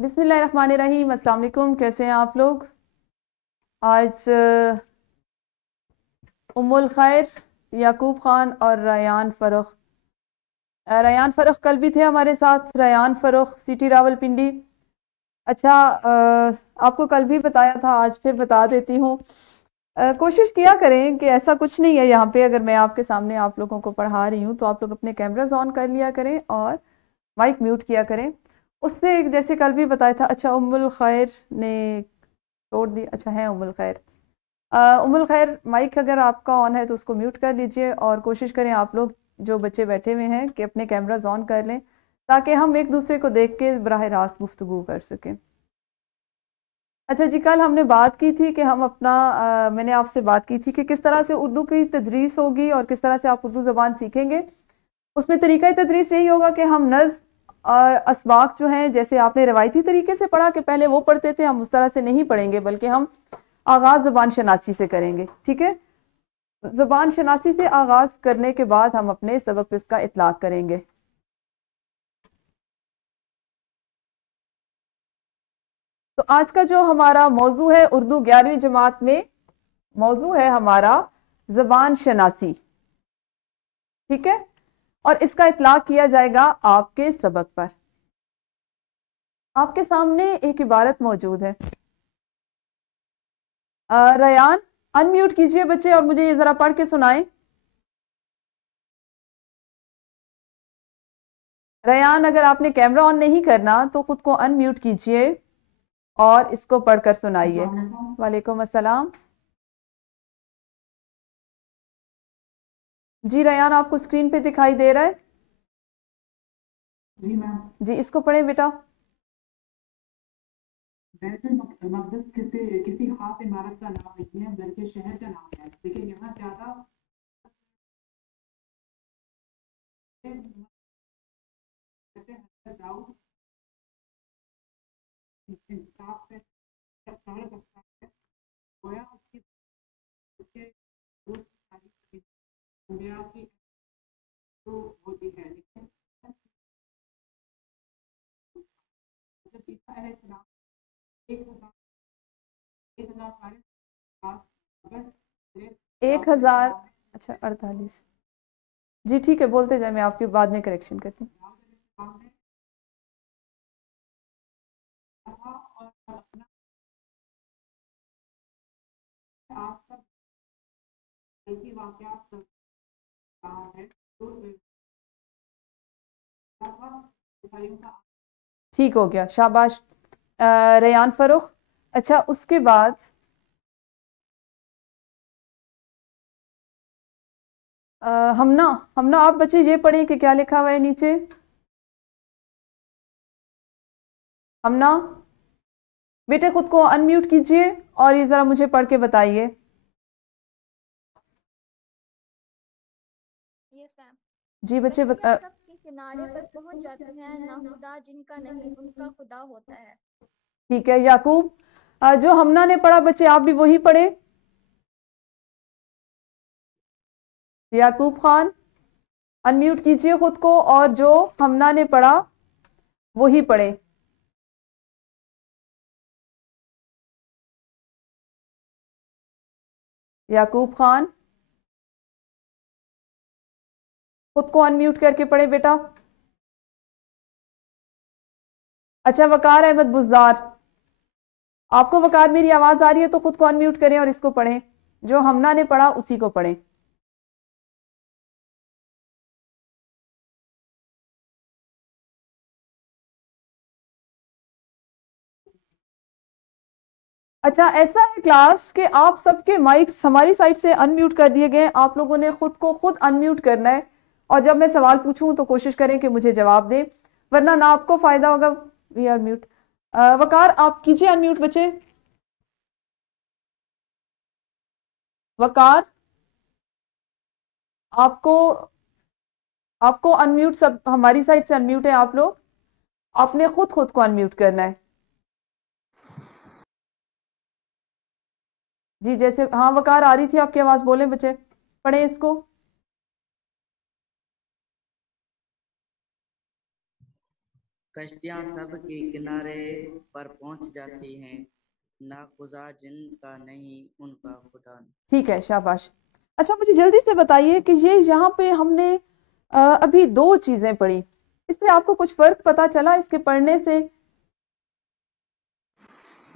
बिस्मिल्लाहिर्रहमानिर्रहीम। अस्सलाम वालेकुम। कैसे हैं आप लोग? आज उम्मुल खैर, याकूब ख़ान और रयान फ़र्रुख। रयान फ़र्रुख कल भी थे हमारे साथ। रयान फ़र्रुख सिटी रावलपिंडी। अच्छा, आपको कल भी बताया था, आज फिर बता देती हूँ। कोशिश किया करें कि ऐसा कुछ नहीं है यहाँ पे, अगर मैं आपके सामने आप लोगों को पढ़ा रही हूँ तो आप लोग अपने कैमराज ऑन कर लिया करें और माइक म्यूट किया करें। उससे जैसे कल भी बताया था। अच्छा, उम्मुल खैर ने छोड़ दी। अच्छा, है उम्मुल खैर। उम्मुल खैर, माइक अगर आपका ऑन है तो उसको म्यूट कर लीजिए और कोशिश करें आप लोग जो बच्चे बैठे हुए हैं कि अपने कैमराज ऑन कर लें, ताकि हम एक दूसरे को देख के बराह रास्त गुफ्तगू कर सकें। अच्छा जी, कल हमने बात की थी कि हम अपना मैंने आपसे बात की थी कि किस तरह से उर्दू की तदरीस होगी और किस तरह से आप उर्दू ज़बान सीखेंगे। उसमें तरीका तदरीस यही होगा कि हम नज़्म असबाक जो हैं, जैसे आपने रवायती तरीके से पढ़ा कि पहले वो पढ़ते थे, हम उस तरह से नहीं पढ़ेंगे, बल्कि हम आगाज़ ज़बान शनासी से करेंगे। ठीक है? ज़बान शनासी से आगाज़ करने के बाद हम अपने सबक पे उसका इतलाक़ करेंगे। तो आज का जो हमारा मौजू है उर्दू 11वीं जमात में, मौजू है हमारा ज़बान शनासी। ठीक है? और इसका इतलाक़ किया जाएगा आपके सबक पर। आपके सामने एक इबारत मौजूद है। रयान, अनम्यूट कीजिए बच्चे और मुझे ये जरा पढ़ के सुनाएं। रयान, अगर आपने कैमरा ऑन नहीं करना तो खुद को अनम्यूट कीजिए और इसको पढ़कर सुनाइए। वालेकुम अस्सलाम। जी रयान, आपको स्क्रीन पे दिखाई दे रहा है? जी मैम। जी, इसको पढ़ें बेटा। बैतुल मक़दस किसी खास इमारत का नाम नहीं है, बल्कि शहर का नाम है। लेकिन यहाँ ज्यादा दाऊद इंसाफ से सवाल करता है, गोया उसके दोस्त सारी दुनिया की तो होती है, लेकिन जब ईसा अलैहिस्सलाम एक हजार साल बाद अगर 1000, अच्छा 48। जी ठीक है, बोलते जाए, मैं आपकी बाद में करेक्शन करती हूँ। दाऊद अलैहिस्सलाम ने कहा और अपना आप सब ऐसी वाकयात कर रहा है तो ठीक हो गया, शाबाश रेयान फरुख। अच्छा, उसके बाद हमना, हमना आप बच्चे ये पढ़ें कि क्या लिखा हुआ है नीचे। हमना बेटे, खुद को अनम्यूट कीजिए और ये जरा मुझे पढ़ के बताइए। Yes ma'am. जी बच्चे कश्तियाँ सब के किनारे पर पहुंच जाती हैं, नाखुदा जिनका नहीं उनका खुदा होता है। ठीक है याकूब, जो हमना ने पढ़ा बच्चे आप भी वही पढ़े। याकूब खान, अनम्यूट कीजिए खुद को और जो हमना ने पढ़ा वही पढ़े। याकूब खान, खुद को अनम्यूट करके पढ़े बेटा। अच्छा, वकार अहमद बुजदार, आपको वकार मेरी आवाज आ रही है तो खुद को अनम्यूट करें और इसको पढ़ें। जो हमना ने पढ़ा उसी को पढ़ें। अच्छा, ऐसा है क्लास कि आप सबके माइक्स हमारी साइड से अनम्यूट कर दिए गए। आप लोगों ने खुद को खुद अनम्यूट करना है और जब मैं सवाल पूछूं तो कोशिश करें कि मुझे जवाब दें, वरना ना आपको फायदा होगा। We are mute. वकार, आप कीजिए अनम्यूट बच्चे। वकार, आपको आपको अनम्यूट, सब हमारी साइड से अनम्यूट है आप लोग। आपने खुद खुद को अनम्यूट करना है। जी, जैसे हाँ वकार आ रही थी आपकी आवाज, बोले बच्चे, पढ़े इसको। कश्तियाँ सब के किनारे पर पहुंच जाती हैं, ना खुदा जिनका नहीं उनका खुदा नहीं। ठीक है, शाबाश। अच्छा, मुझे जल्दी से बताइए कि ये यहाँ पे हमने अभी दो चीजें पढ़ी, इससे आपको कुछ फर्क पता चला इसके पढ़ने से?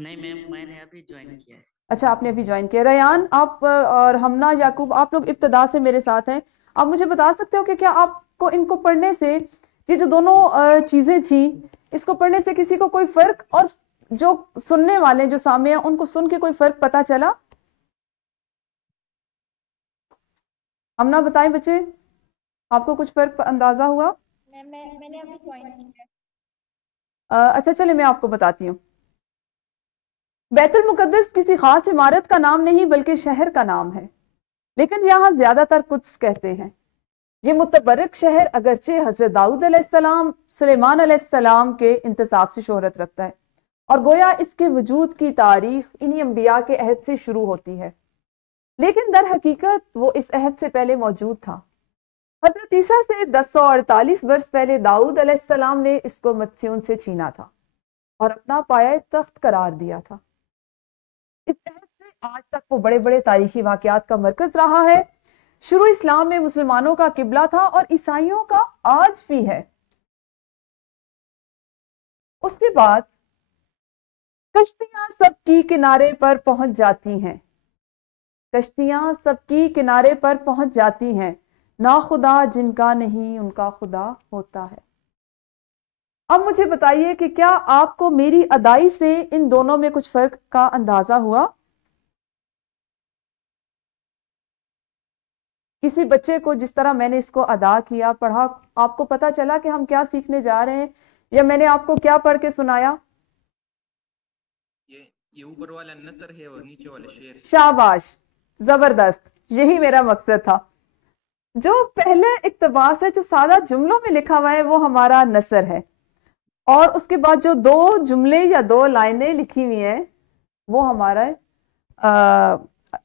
नहीं मैम, मैंने अभी ज्वाइन किया है। अच्छा, आपने अभी ज्वाइन किया। रयान, आप और हमना, याकूब, आप लोग इब्तदा से मेरे साथ हैं। आप मुझे बता सकते हो कि क्या आपको इनको पढ़ने से, ये जो दोनों चीजें थी, इसको पढ़ने से किसी को कोई फर्क, और जो सुनने वाले जो सामने हैं उनको सुन के कोई फर्क पता चला? हमना बताएं बच्चे, आपको कुछ फर्क अंदाजा हुआ? मैंने अभी ज्वाइन किया है। अच्छा, चले मैं आपको बताती हूँ। बैतुल मुकद्दस किसी खास इमारत का नाम नहीं बल्कि शहर का नाम है, लेकिन यहाँ ज्यादातर कुद्स कहते हैं। ये मुतबरक शहर अगरचे हजरत दाऊद अलैहिस्सलाम, सुलेमान अलैहिस्सलाम के इंतसाब से शोहरत रखता है, और गोया इसके वजूद की तारीख इन्हीं अंबिया के अहद से शुरू होती है, लेकिन दर हकीकत वो इस अहद से पहले मौजूद था। हजरत ईसा से 1048 वर्ष पहले दाऊद अलैहिस्सलाम ने इसको मत्स्यून से छीना था और अपना पाया तख्त करार दिया था। इस अहद से आज तक वो बड़े बड़े तारीखी वाकयात का मरकज रहा है। शुरू इस्लाम में मुसलमानों का किबला था और ईसाइयों का आज भी है। उसके बाद कश्तियां सबकी किनारे पर पहुंच जाती हैं, कश्तियां सबकी किनारे पर पहुंच जाती हैं, ना खुदा जिनका नहीं उनका खुदा होता है। अब मुझे बताइए कि क्या आपको मेरी अदाई से इन दोनों में कुछ फर्क का अंदाजा हुआ? किसी बच्चे को जिस तरह मैंने इसको अदा किया, पढ़ा, आपको पता चला कि हम क्या सीखने जा रहे हैं, या मैंने आपको क्या पढ़ के सुनाया? ये ऊपर वाला नसर है और नीचे वाला शेर। शाबाश, जबरदस्त, यही मेरा मकसद था। जो पहले इक्तबास है, जो सादा जुमलों में लिखा हुआ है, वो हमारा नसर है, और उसके बाद जो दो जुमले या दो लाइनें लिखी हुई हैं वो हमारा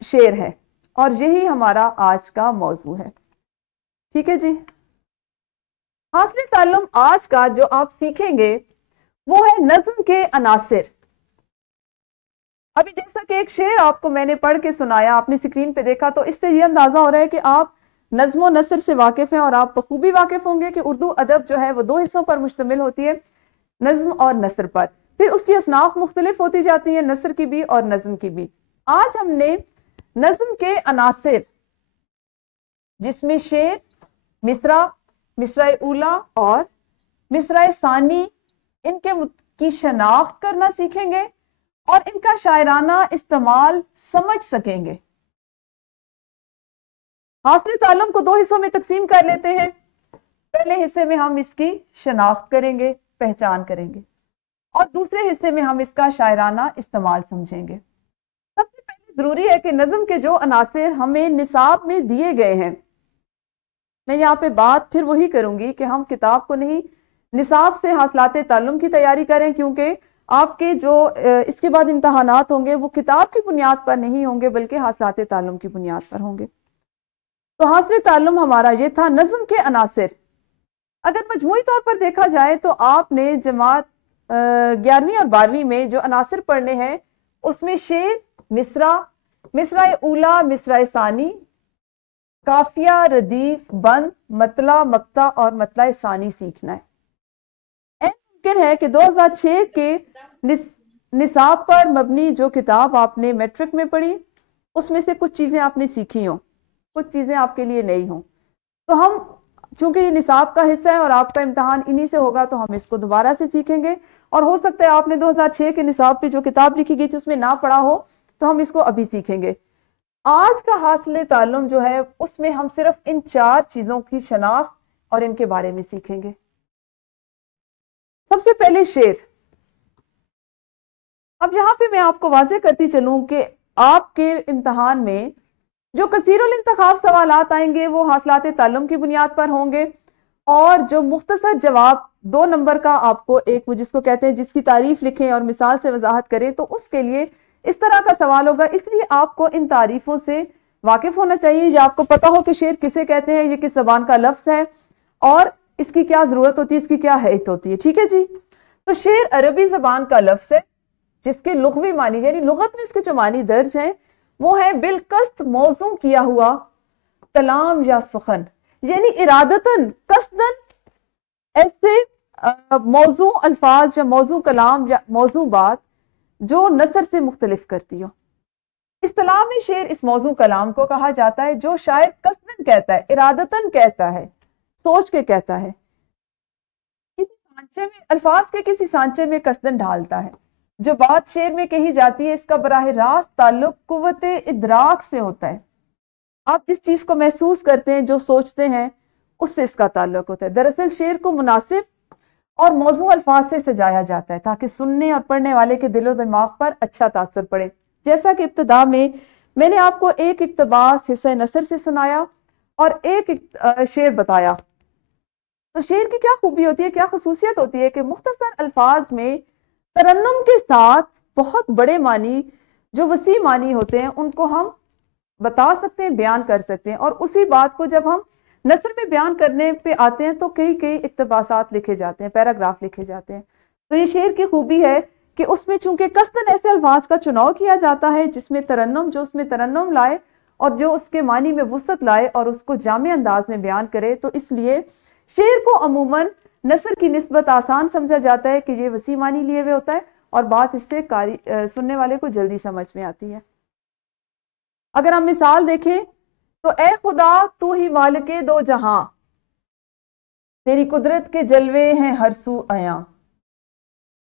शेर है, और यही हमारा आज का मौजू है। ठीक है जी। हासिल ताल्लुम आज का जो आप सीखेंगे वो है नज्म के अनासिर। अभी जैसा कि एक शेर आपको मैंने पढ़ के सुनाया, आपने स्क्रीन पे देखा, तो इससे ये अंदाजा हो रहा है कि आप नज्म व नसर से वाकिफ हैं, और आप बखूबी वाकिफ होंगे कि उर्दू अदब जो है वो दो हिस्सों पर मुश्तमिल होती है, नज्म और नसर पर। फिर उसकी असनाफ मुख्तलिफ होती जाती हैं, नसर की भी और नज्म की भी। आज हमने नज्म के अनासिर, जिसमें शेर, मिसरा, मिसरा उला और मिसरा सानी, इनके की शनाख्त करना सीखेंगे और इनका शायराना इस्तेमाल समझ सकेंगे। हासिल ताल्लुम को दो हिस्सों में तकसीम कर लेते हैं। पहले हिस्से में हम इसकी शनाख्त करेंगे, पहचान करेंगे, और दूसरे हिस्से में हम इसका शायराना इस्तेमाल समझेंगे। सबसे पहले जरूरी है कि नज्म के जो अनासिर हमें निसाब में दिए गए हैं, मैं यहाँ पे बात फिर वही करूंगी कि हम किताब को नहीं, निसाब से हासिलाते ताल्लुम की तैयारी करें, क्योंकि आपके जो इसके बाद इम्तहानात होंगे वो किताब की बुनियाद पर नहीं होंगे बल्कि हासिलाते ताल्लुम की बुनियाद पर होंगे। तो हासिल ताल्लुम हमारा ये था नज्म के अनासिर। अगर मजमूई तौर पर देखा जाए तो आपने जमात 11वीं और 12वीं में जो अनासिर पढ़ने हैं उसमें शेर, मिसरा, मिसरा उला, मिसरा सानी, काफिया, रदीफ, बंद, मतला, मक्ता और मतला सानी सीखना है। मुमकिन है कि 2006 के निसाब पर मबनी जो किताब आपने मैट्रिक में पढ़ी उसमें से कुछ चीज़ें आपने सीखी हों, कुछ चीज़ें आपके लिए नई हों। तो हम, चूंकि ये निसाब का हिस्सा है और आपका इम्तहान इन्हीं से होगा, तो हम इसको दोबारा से सीखेंगे। और हो सकता है आपने 2006 के निसाब पे जो किताब लिखी गई थी उसमें ना पढ़ा हो, तो हम इसको अभी सीखेंगे। आज का हासिल ताल्लुम जो है उसमें हम सिर्फ इन 4 चीज़ों की शनाख्त और इनके बारे में सीखेंगे। सबसे पहले शेर। अब यहाँ पे मैं आपको वाज़ेह करती चलूं कि आपके इम्तहान में जो कसीरुल इंतखाब सवालात आएंगे वो हासिलाते ताल्लुम की बुनियाद पर होंगे, और जो मुख्तसर जवाब 2 नंबर का आपको, एक वो जिसको कहते हैं जिसकी तारीफ लिखें और मिसाल से वजाहत करें, तो उसके लिए इस तरह का सवाल होगा। इसलिए आपको इन तारीफों से वाकिफ होना चाहिए, या आपको पता हो कि शेर किसे कहते हैं, ये किस ज़बान का लफ्ज़ है, और इसकी क्या जरूरत होती है, इसकी क्या हैत होती है। ठीक है जी। तो शेर अरबी जबान का लफ्ज है जिसके लुग़वी मानी यानी लुगत में इसके जो मानी दर्ज है वो है बिलकस्त मौजू किया हुआ कलाम या सुखन, यानी इरादतन कसदन ऐसे मौजू अल्फाज या मौजू कलाम या मौजू बात जो नसर से मुख्तलिफ करती हो। इस्तिलाह में शेर इस मौजू कलाम को कहा जाता है जो शायर कसदन कहता है, इरादतन कहता है, सोच के कहता है, किसी सांचे में अल्फाज के किसी सांचे में कसदन ढालता है। जो बात शेर में कही जाती है इसका बराह रास्त ताल्लुक कुव्वते इदराक से होता है। आप जिस चीज को महसूस करते हैं, जो सोचते हैं, उससे इसका ताल्लुक होता है। दरअसल शेर को मुनासिब और मौजू अल्फाज से सजाया जाता है ताकि सुनने और पढ़ने वाले के दिलो दिमाग पर अच्छा तासुर पड़े। जैसा कि इब्तिदा में मैंने आपको एक इक्तबास हिस्सा नसर से सुनाया और एक शेर बताया, तो शेर की क्या खूबी होती है, क्या खसूसियत होती है कि मुख्तसर अल्फाज में तरन्नुम के साथ बहुत बड़े मानी जो वसी मानी होते हैं उनको हम बता सकते हैं, बयान कर सकते हैं। और उसी बात को जब हम नसर में बयान करने पे आते हैं तो कई कई इक्तबासात लिखे जाते हैं, पैराग्राफ लिखे जाते हैं। तो ये शेर की खूबी है कि उसमें चूंकि कसदन ऐसे अल्फाज का चुनाव किया जाता है जिसमें तरन्नुम, जो उसमें तरन्नुम लाए और जो उसके मानी में वुसअत लाए और उसको जामे अंदाज में बयान करे, तो इसलिए शेर को अमूमन नसर की निस्बत आसान समझा जाता है कि ये वसी मानी लिए हुए होता है और बात इससे सुनने वाले को जल्दी समझ में आती है। अगर हम मिसाल देखें तो ए खुदा तू ही मालिके दो जहां, तेरी कुदरत के जलवे हैं हर सू आया।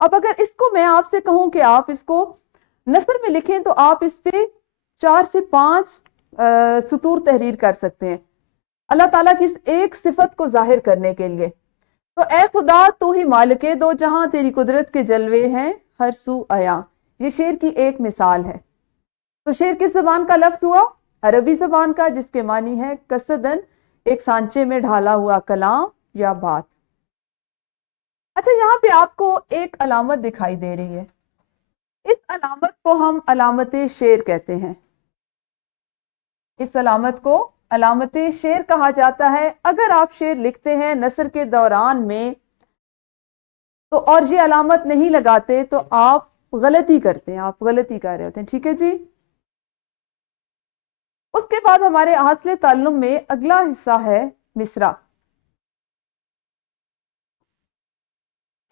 अब अगर इसको मैं आपसे कहूं कि आप इसको नसर में लिखें तो आप इस पे 4 से 5 सुतूर तहरीर कर सकते हैं अल्लाह ताला की इस एक सिफत को जाहिर करने के लिए। तो ए खुदा तू ही मालिके दो जहां, तेरी कुदरत के जलवे हैं हर सू आया, ये शेर की एक मिसाल है। तो शेर किस जबान का लफ्ज हुआ? अरबी जबान का, जिसके मानी है कसदन एक सांचे में ढाला हुआ कलाम या बात। अच्छा, यहाँ पे आपको एक अलामत दिखाई दे रही है, इस अलामत को हम अलामत शेर कहते हैं। इस अलामत को अलामत शेर कहा जाता है। अगर आप शेर लिखते हैं नसर के दौरान में तो और ये अलामत नहीं लगाते तो आप गलती करते हैं, आप गलती कर रहे होते हैं। ठीक है जी। उसके बाद हमारे हासिल ताल्लुम में अगला हिस्सा है मिसरा।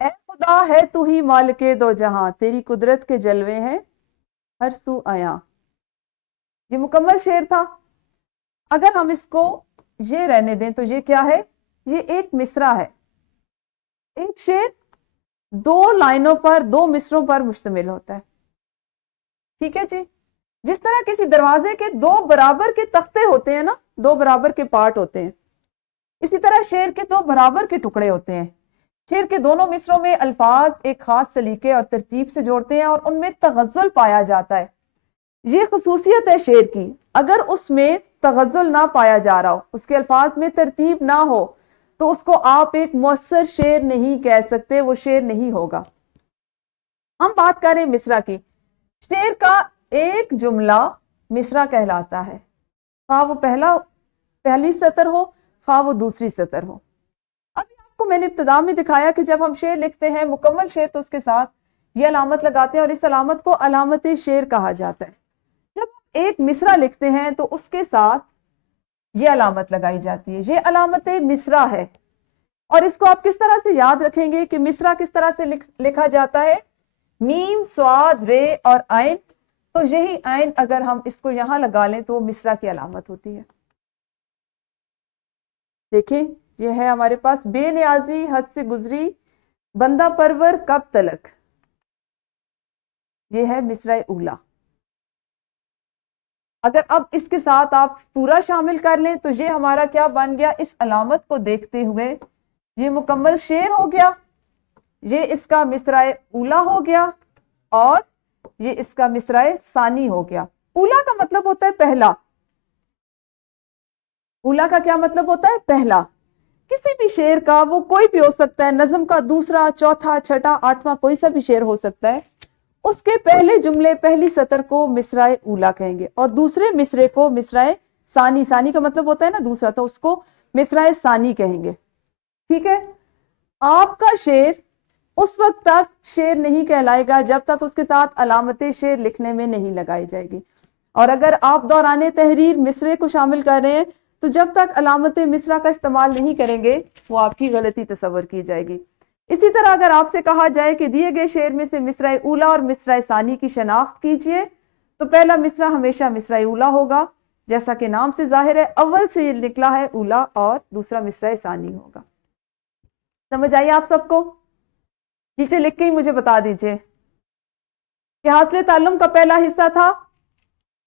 ए खुदा है तू ही मालिके दो जहां, तेरी कुदरत के जलवे हैं हर सू आया। ये मुकम्मल शेर था। अगर हम इसको ये रहने दें तो ये क्या है? ये एक मिसरा है। एक शेर 2 लाइनों पर, 2 मिसरों पर मुश्तमिल होता है। ठीक है जी। जिस तरह किसी दरवाजे के 2 बराबर के तख्ते होते हैं ना, 2 बराबर के पार्ट होते हैं, इसी तरह शेर के 2 बराबर के टुकड़े होते हैं। शेर के दोनों मिसरों में अल्फाज एक खास सलीके और तरतीब से जोड़ते हैं और उनमें तगज़्ज़ुल पाया जाता है। ये खसूसियत है शेर की। अगर उसमें तगज़्ज़ुल ना पाया जा रहा हो, उसके अल्फाज में तरतीब ना हो, तो उसको आप एक मुअस्सर शेर नहीं कह सकते, वो शेर नहीं होगा। हम बात करें मिसरा की। शेर का एक जुमला मिसरा कहलाता है, खा वो पहली सतर हो, खा वो दूसरी सतर हो। अभी आपको मैंने इब्तिदा में दिखाया कि जब हम शेर लिखते हैं मुकम्मल शेर तो उसके साथ ये अलामत लगाते हैं और इस अलामत को अलामत शेर कहा जाता है। जब हम एक मिसरा लिखते हैं तो उसके साथ ये अलामत लगाई जाती है, ये अलामत मिसरा है। और इसको आप किस तरह से याद रखेंगे कि मिसरा किस तरह से लिखा जाता है? मीम, स्वाद, रे और आइन। तो यही आइन अगर हम इसको यहां लगा लें तो वो मिसरा की अलामत होती है। देखें, ये है हमारे पास बेनियाजी हद से गुजरी बंदा परवर कब तलक, ये है मिसरा उला। अगर अब इसके साथ आप पूरा शामिल कर लें तो ये हमारा क्या बन गया? इस अलामत को देखते हुए ये मुकम्मल शेर हो गया, ये इसका मिसरा उला हो गया और ये इसका मिसरा सानी हो गया। उला का मतलब होता है पहला। उला का क्या मतलब होता है? पहला। किसी भी शेर का, वो कोई भी हो सकता है, नज़म का दूसरा, चौथा, छठा, 8वां, कोई सा भी शेर हो सकता है, उसके पहले जुमले, पहली सतर को मिसरा उला कहेंगे और दूसरे मिसरे को मिसरा सानी। सानी का मतलब होता है ना दूसरा, तो उसको मिसरा सानी कहेंगे। ठीक है। आपका शेर उस वक्त तक शेर नहीं कहलाएगा जब तक उसके साथ अलामत शेर लिखने में नहीं लगाई जाएगी। और अगर आप दौरान तहरीर मिसरे को शामिल कर रहे हैं तो जब तक अलामत मिसरा का इस्तेमाल नहीं करेंगे वो आपकी गलती तस्वर की जाएगी। इसी तरह अगर आपसे कहा जाए कि दिए गए शेर में से मिसरा उला और मिसरा सानी की शनाख्त कीजिए तो पहला मिसरा हमेशा मिसरा उला होगा, जैसा कि नाम से जाहिर है अव्वल से ये निकला है उला, और दूसरा मिसरा सानी होगा। समझ आई आप सबको? नीचे लिख के ही मुझे बता दीजिए कि हासिल ताल्लुम का पहला हिस्सा था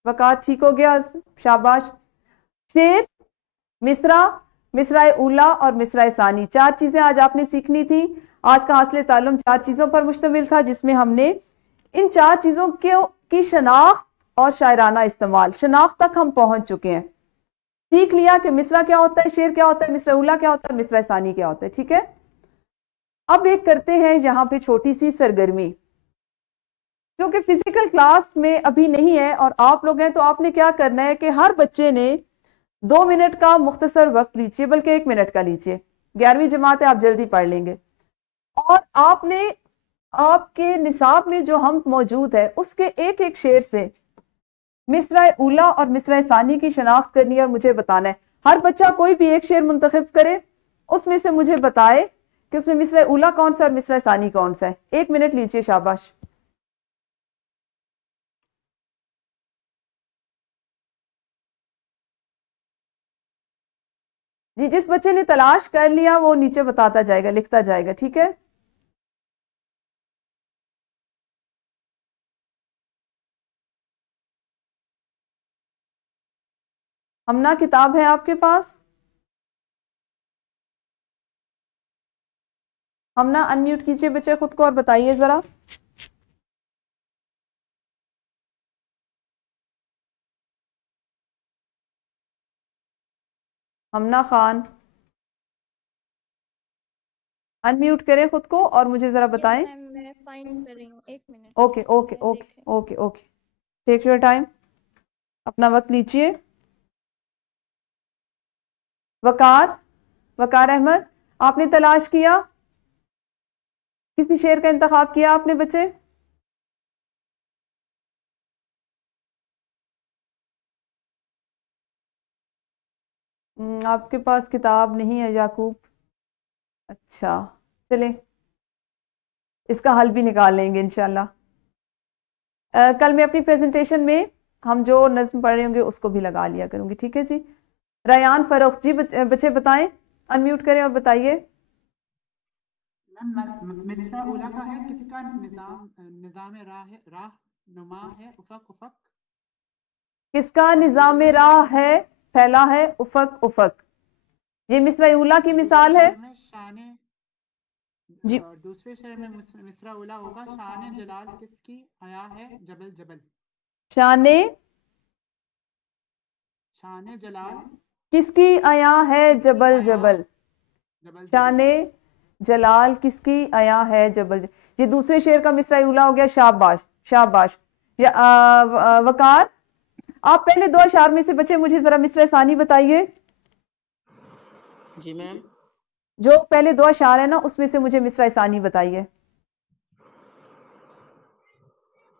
वकार, ठीक हो गया, शाबाश। शेर, मिसरा, मिसरा उला और मिसरा सानी, 4 चीजें आज आपने सीखनी थी। आज का हासिल ताल्लुम 4 चीजों पर मुश्तमिल था, जिसमें हमने इन 4 चीजों की शनाख्त और शायराना इस्तेमाल, शनाख्त तक हम पहुंच चुके हैं। सीख लिया कि मिसरा क्या होता है, शेर क्या होता है, मिसरा उला क्या होता है, मिसरा सानी क्या होता है। ठीक है, अब एक करते हैं यहाँ पे छोटी सी सरगर्मी, जो कि फिजिकल क्लास में अभी नहीं है और आप लोग हैं, तो आपने क्या करना है कि हर बच्चे ने 2 मिनट का मुख्तसर वक्त लीजिए, बल्कि 1 मिनट का लीजिए। 11वीं जमात है, आप जल्दी पढ़ लेंगे। और आपने आपके निसाब में जो हम मौजूद है उसके एक एक शेर से मिसरा उला और मिसरा सानी की शनाख्त करनी है और मुझे बताना है। हर बच्चा कोई भी एक शेर मुंतखब करे, उसमें से मुझे बताए कि उसमें मिसरा उला कौन सा और मिसरा सानी कौन सा है। 1 मिनट लीजिए, शाबाश। जी, जिस बच्चे ने तलाश कर लिया वो नीचे बताता जाएगा, लिखता जाएगा। ठीक है, हमना किताब है आपके पास? हमना अनम्यूट कीजिए बच्चे खुद को और बताइए जरा। हमना खान, अनम्यूट करें खुद को और मुझे जरा बताएं। मैं फाइंड कर रही हूँ, 1 मिनट। Okay okay okay okay okay, take your time, अपना वक्त लीजिए। वकार, वकार अहमद, आपने तलाश किया, किसी शेर का इंतखाब किया आपने बच्चे? आपके पास किताब नहीं है याकूब? अच्छा, चलें, इसका हल भी निकाल लेंगे इंशाल्लाह। कल मैं अपनी प्रेजेंटेशन में हम जो नज्म पढ़ रहे होंगे उसको भी लगा लिया करूंगी। ठीक है जी। रयान फरोख जी, बच्चे बताएं, अनम्यूट करें और बताइए। मिसरा उला का है, किसका निजाम राह नुमा है, उफक उफक। किसका निजाम राह है, फैला है, उफक उफक। ये मिसरा उला की मिसाल है जी। और दूसरे शेर में मिसरा उला होगा, शान जलाल किसकी आया है, जबल जबल। शाने शान जलाल किसकी आया है, जबल जबल। जबल शाने जलाल किसकी आया है, जबल जबल। ये दूसरे शेर का मिसरा उला हो गया, शाबाश शाबाश। वकार, आप पहले 2 अशार में से बच्चे मुझे जरा मिसरा सानी बताइए। जी मैम। जो पहले 2 अशार है ना उसमें से मुझे मिसरा सानी बताइए।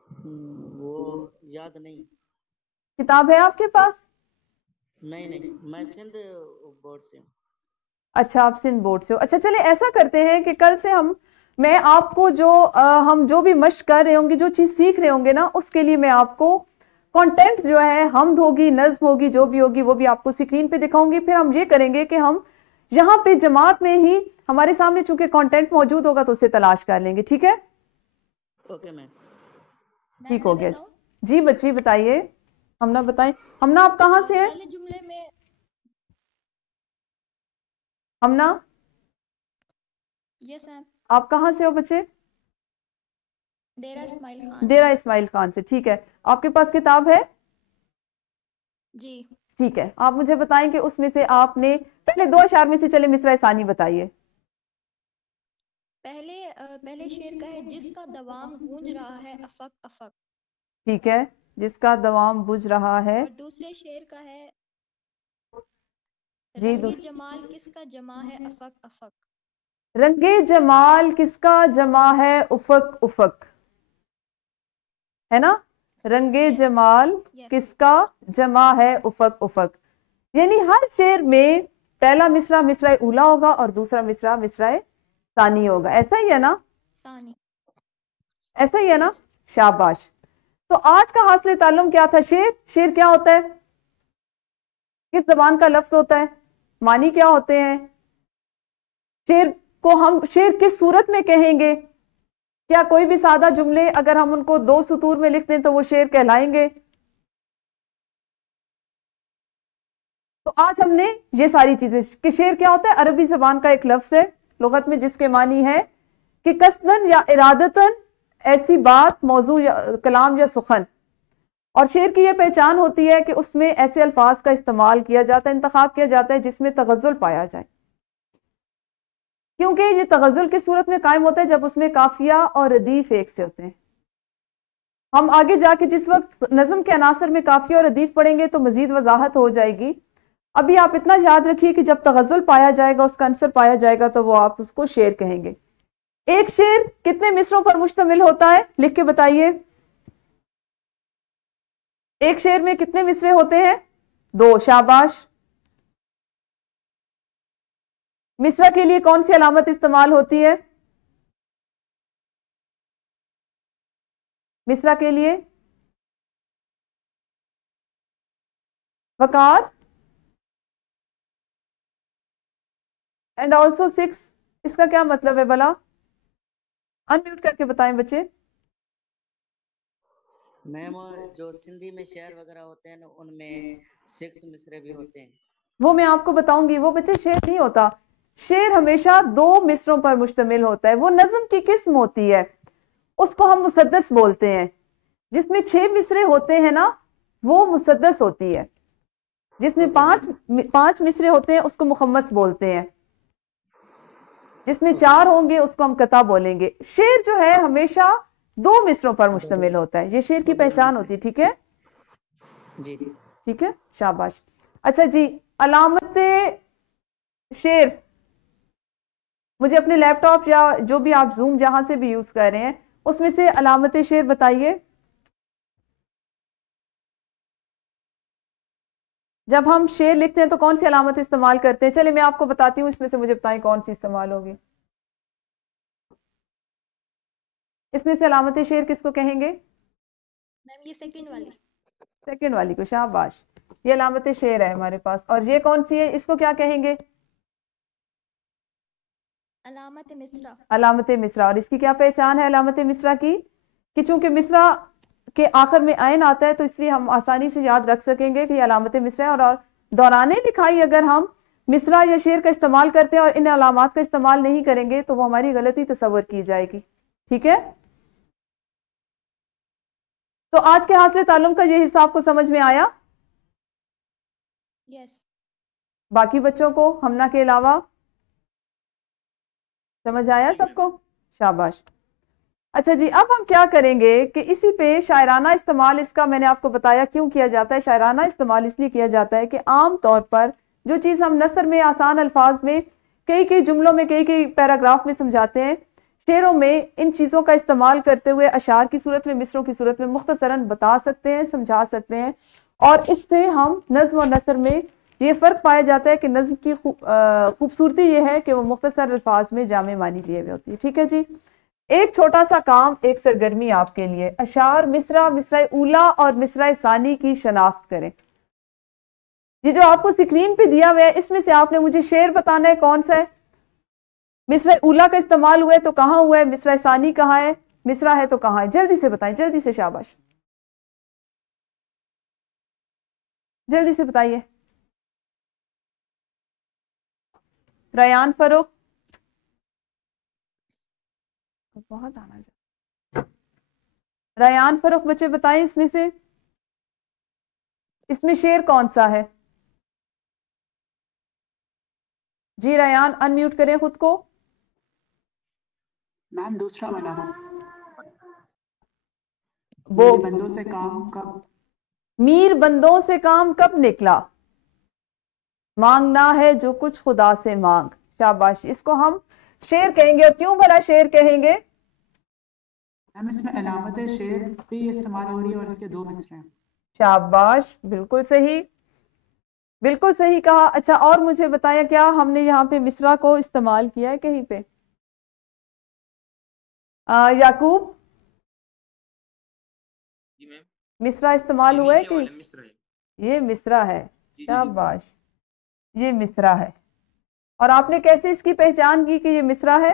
वो याद नहीं। किताब है आपके पास? नहीं नहीं, मैं सिंध बोर्ड से हूँ। अच्छा, आप सिंध बोर्ड से हो। अच्छा, चले ऐसा करते हैं कि कल से मैं आपको जो हम जो भी मश्क कर रहे होंगे, जो चीज सीख रहे होंगे ना, उसके लिए मैं आपको कंटेंट जो है, हमद होगी, नज्म होगी, जो भी होगी वो भी आपको स्क्रीन पे दिखाऊंगी। फिर हम ये करेंगे कि हम यहाँ पे जमात में ही हमारे सामने चूंकि कंटेंट मौजूद होगा तो उसे तलाश कर लेंगे। ठीक है, ओके मैम। ठीक हो गया जी। बच्ची बताइए, हमना बताएं। हमना आप कहाँ से हैं? पहले जुमले में हमना, यस मैम, आप कहाँ से हो बच्चे? डेरा इस्माइल खान। डेरा इस्माइल खान से, ठीक है। आपके पास किताब है? जी। ठीक है, आप मुझे बताएं कि उसमें से आपने पहले 2 अशार में से चले मिसरा सानी बताइए। पहले शेर का है, जिसका दवाम गूंज रहा है अफक अफक। ठीक है, जिसका दवाम बुझ रहा है। और दूसरे शेर का है, जी, रंगी जमाल किसका जमा है अफक अफक। रंगे जमाल किसका जमा है? उफक, उफक है ना। रंगे जमाल Yes. किसका जमा है? उफक, उफक। यानी हर शेर में पहला मिसरा मिसरा उला होगा और दूसरा मिसरा मिसरा सानी होगा। ऐसा ही है ना? सानी। ऐसा ही है ना? शाबाश। तो आज का हासिल ताल्लुम क्या था? शेर। शेर क्या होता है? किस जबान का लफ्ज होता है? मानी क्या होते हैं? शेर को हम शेर किस सूरत में कहेंगे? क्या कोई भी सादा जुमले अगर हम उनको 2 सुतूर में लिख दें तो वो शेर कहलाएंगे? तो आज हमने ये सारी चीजें कि शेर क्या होता है, अरबी जबान का एक लफ्ज है लुगत में जिसके मानी है कि कसदन या इरादतन ऐसी बात, मौजू या कलाम या सुखन। और शेर की यह पहचान होती है कि उसमें ऐसे अल्फाज का इस्तेमाल किया जाता है, इंतखाब किया जाता है जिसमें तगज़ुल पाया जाए। क्योंकि ये तगज़ुल की सूरत में कायम होता है जब उसमें काफिया और रदीफ एक से होते हैं। हम आगे जाके जिस वक्त नज़म के अनासर में काफिया और रदीफ पढ़ेंगे तो मजीद वजाहत हो जाएगी। अभी आप इतना याद रखिए कि जब तगज़ुल पाया जाएगा, उसका आंसर पाया जाएगा, तो वो आप उसको शेर कहेंगे। एक शेर कितने मिसरों पर मुश्तमिल होता है? लिख के बताइए। एक शेर में कितने मिसरे होते हैं? 2। शाबाश। मिसरा के लिए कौन सी अलामत इस्तेमाल होती है? मिसरा के लिए वकार एंड ऑल्सो 6। इसका क्या मतलब है भला? अनम्यूट करके बताएं बच्चे। मैम जो सिंधी में शेर वगैरह होते हैं ना उनमें 6 मिसरे भी होते हैं। वो मैं आपको बताऊंगी। वो बच्चे शेर नहीं होता। शेर हमेशा 2 मिसरों पर मुश्तमिल होता है। वो नज्म की किस्म होती है, उसको हम मुसद्दस बोलते हैं। जिसमें 6 मिसरे होते हैं ना वो मुसद्दस होती है। जिसमें 5 मिसरे होते हैं उसको मुखम्मस बोलते हैं। जिसमें 4 होंगे उसको हम कता बोलेंगे। शेर जो है हमेशा 2 मिसरों पर मुश्तमिल होता है। ये शेर की पहचान होती है। ठीक है जी ठीक है, शाबाश। अच्छा जी, अलामत शेर। मुझे अपने लैपटॉप या जो भी आप जूम जहां से भी यूज कर रहे हैं उसमें से अलामत शेर बताइए। जब हम शेर लिखते हैं तो कौन सी अलामत इस्तेमाल करते हैं? चलिए मैं आपको बताती हूँ, इसमें से मुझे बताएं कौन सी इस्तेमाल होगी। इसमें से अलामत शेर किसको कहेंगे? मैम ये सेकंड वाली। सेकंड वाली को। शाबाश। ये अलामत शेर है हमारे पास। और ये कौन सी है? इसको क्या कहेंगे? अलामत मिसरा। अलामत मिसरा। और इसकी क्या पहचान है अलामत मिसरा की? कि चूंकि मिसरा के आखिर में आयन आता है तो इसलिए हम आसानी से याद रख सकेंगे कि अलामत मिसरा है। और दौराने लिखाई अगर हम मिसरा या शेर का इस्तेमाल करते हैं और इन अलामात का इस्तेमाल नहीं करेंगे तो वो हमारी गलती तस्वर की जाएगी। ठीक है, तो आज के हासिल ताल्लुम का ये हिस्सा आपको समझ में आया? यस। बाकी बच्चों को हमना के अलावा समझ आया सबको? शाबाश। अच्छा जी, अब हम क्या करेंगे कि इसी पे शायराना इस्तेमाल इसका मैंने आपको बताया क्यों किया जाता है। शायराना इस्तेमाल इसलिए किया जाता है कि आम तौर पर जो चीज़ हम नसर में आसान अल्फाज में कई कई जुमलों में कई कई पैराग्राफ में समझाते हैं, शेरों में इन चीज़ों का इस्तेमाल करते हुए अशार की सूरत में, मिसरों की सूरत में मुख्तसरन बता सकते हैं, समझा सकते हैं। और इससे हम नज़्म और नसर में ये फ़र्क पाया जाता है कि नज़्म की खूबसूरती ये है कि वो मुख्तसर अल्फाज में जामे मानी लिए हुए होती है। ठीक है जी, एक छोटा सा काम, एक सरगर्मी आपके लिए। अशार मिसरा, मिसरा उला और मिसरा सानी की शनाख्त करें। ये जो आपको स्क्रीन पे दिया हुआ है इसमें से आपने मुझे शेर बताना है कौन सा है। मिसरा उला का इस्तेमाल हुआ है तो कहाँ हुआ है, मिसरा सानी कहाँ है, मिसरा है तो कहाँ है? जल्दी से बताएं, जल्दी से, शाबाश, जल्दी से बताइए। रयान फरोख, बहुत आना चाहिए। रयान फरोख बच्चे बताएं इसमें से, इसमें शेर कौन सा है? जी रयान, अनम्यूट करें खुद को। मैम दूसरा वाला वो मेरे बंदों से काम कब, मीर बंदों से काम कब निकला, मांगना है जो कुछ खुदा से मांग। शाबाश। इसको हम शेर कहेंगे। और क्यों भला शेर कहेंगे? मैम इसमें अलामत शेर भी इस्तेमाल हो रही है और इसके दो मिसरे हैं। शाबाश, बिल्कुल सही, बिल्कुल सही कहा। अच्छा, और मुझे बताया क्या हमने यहाँ पे मिसरा को इस्तेमाल किया है कहीं पे? याकूब, जी मैम। मिसरा इस्तेमाल ये हुआ है नीचे कि? वाला मिस्र है। ये मिसरा है, जी जी जी। शाबाश, ये मिसरा है। और आपने कैसे इसकी पहचान की कि ये मिसरा है?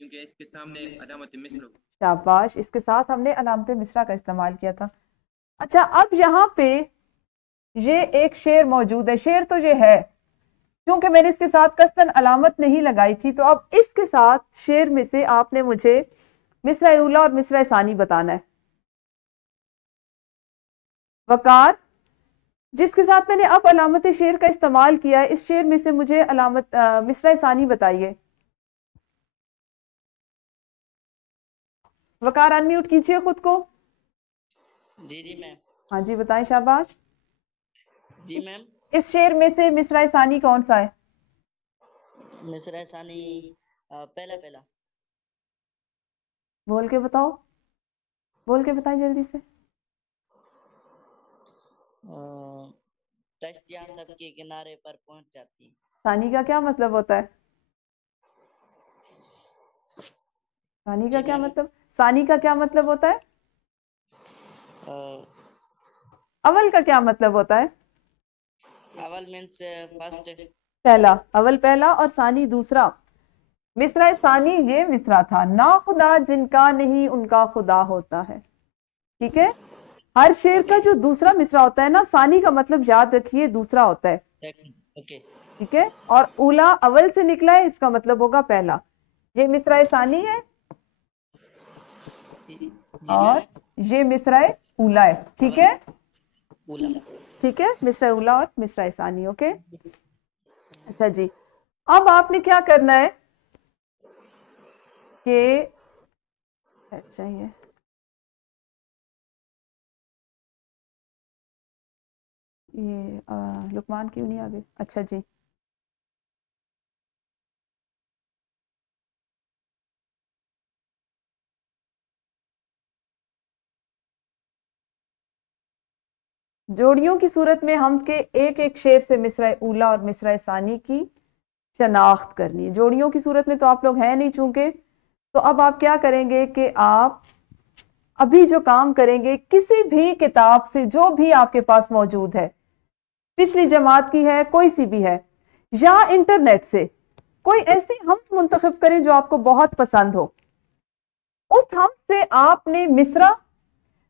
क्योंकि इसके सामने अलामत मिस्र। शाबाश, इसके साथ हमने अलामत मिसरा का इस्तेमाल किया था। अच्छा, अब यहाँ पे ये एक शेर मौजूद है, शेर तो ये है, क्योंकि मैंने इसके साथ कस्तन अलामत नहीं लगाई थी, तो अब इसके साथ शेर में से आपने मुझे मिसरा उला और मिसरा सानी बताना है। वकार, जिसके साथ मैंने अब अलामत शेर का इस्तेमाल किया है, इस शेर में से मुझे अलामत मिसरा सानी बताइए। वकार, अनम्यूट कीजिए खुद को। जी जी मैम। हाँ जी, बताएं। शाबाश। जी मैम। इस शेर में से मिसरा सानी कौन सा है? मिसरा सानी पहला पहला। बोल के बताओ, बोल के बताएं जल्दी से। कश्तियाँ सबके किनारे पर पहुंच जाती। सानी का क्या मतलब होता है? सानी का जी क्या मैम। मतलब, सानी का क्या मतलब होता है? अ, अवल का क्या मतलब होता है? अवल मीन्स फर्स्ट। पहला, अवल पहला और सानी दूसरा। मिसरा सानी ये मिसरा था, ना खुदा जिनका नहीं उनका खुदा होता है। ठीक है, हर शेर का जो दूसरा मिसरा होता है ना, सानी का मतलब याद रखिए दूसरा होता है। ओके। ठीक है, और उला अवल से निकला है, इसका मतलब होगा पहला। ये मिसरा सानी है जी और मैम। ये मिसरा उला है। ठीक है, उला। ठीक है, मिसरा उला और मिसरा सानी। ओके, अच्छा जी, अब आपने क्या करना है कि चाहिए ये लुकमान क्यों नहीं आ गए? अच्छा जी, जोड़ियों की सूरत में हम के एक एक शेर से मिसरा उला और मिसरा सानी की शनाख्त करनी है। जोड़ियों की सूरत में तो आप लोग हैं नहीं चूंकि, तो अब आप क्या करेंगे कि आप अभी जो काम करेंगे, किसी भी किताब से जो भी आपके पास मौजूद है, पिछली जमात की है, कोई सी भी है, या इंटरनेट से कोई ऐसी हम मुंतखब करें जो आपको बहुत पसंद हो। उस हम से आपने मिसरा,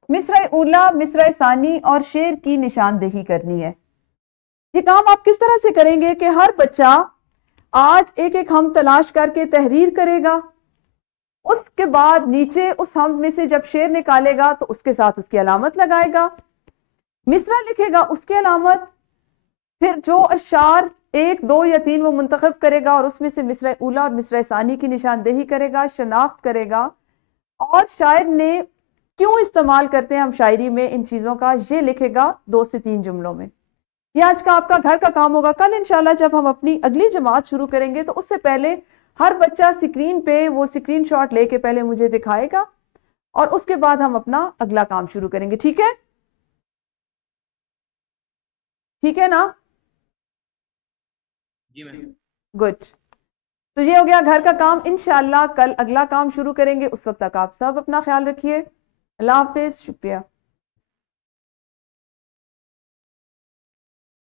मिसरा उला, मिसरा सानी और शेर की निशानदेही करनी है। ये काम आप किस तरह से करेंगे कि हर बच्चा आज एक एक हम तलाश करके तहरीर करेगा, उसके बाद नीचे उस हम में से जब शेर निकालेगा तो उसके साथ उसकी अलामत लगाएगा, मिसरा लिखेगा उसकी अलामत, फिर जो अशार 1, 2 या 3 वो मुंतखब करेगा और उसमें से मिसरा उला और मिसरा सानी की निशानदेही करेगा, शनाख्त करेगा, और शायर ने क्यों इस्तेमाल करते हैं हम शायरी में इन चीज़ों का, ये लिखेगा 2 से 3 जुमलों में। ये आज का आपका घर का काम होगा। कल इंशाल्लाह जब हम अपनी अगली जमात शुरू करेंगे तो उससे पहले हर बच्चा स्क्रीन पे वो स्क्रीनशॉट लेके पहले मुझे दिखाएगा और उसके बाद हम अपना अगला काम शुरू करेंगे। ठीक है, ठीक है ना? जी मैम। गुड। तो ये हो गया घर का काम। इंशाल्लाह कल अगला काम शुरू करेंगे। उस वक्त तक आप सब अपना ख्याल रखिए। अल्लाह हाफिज, शुक्रिया।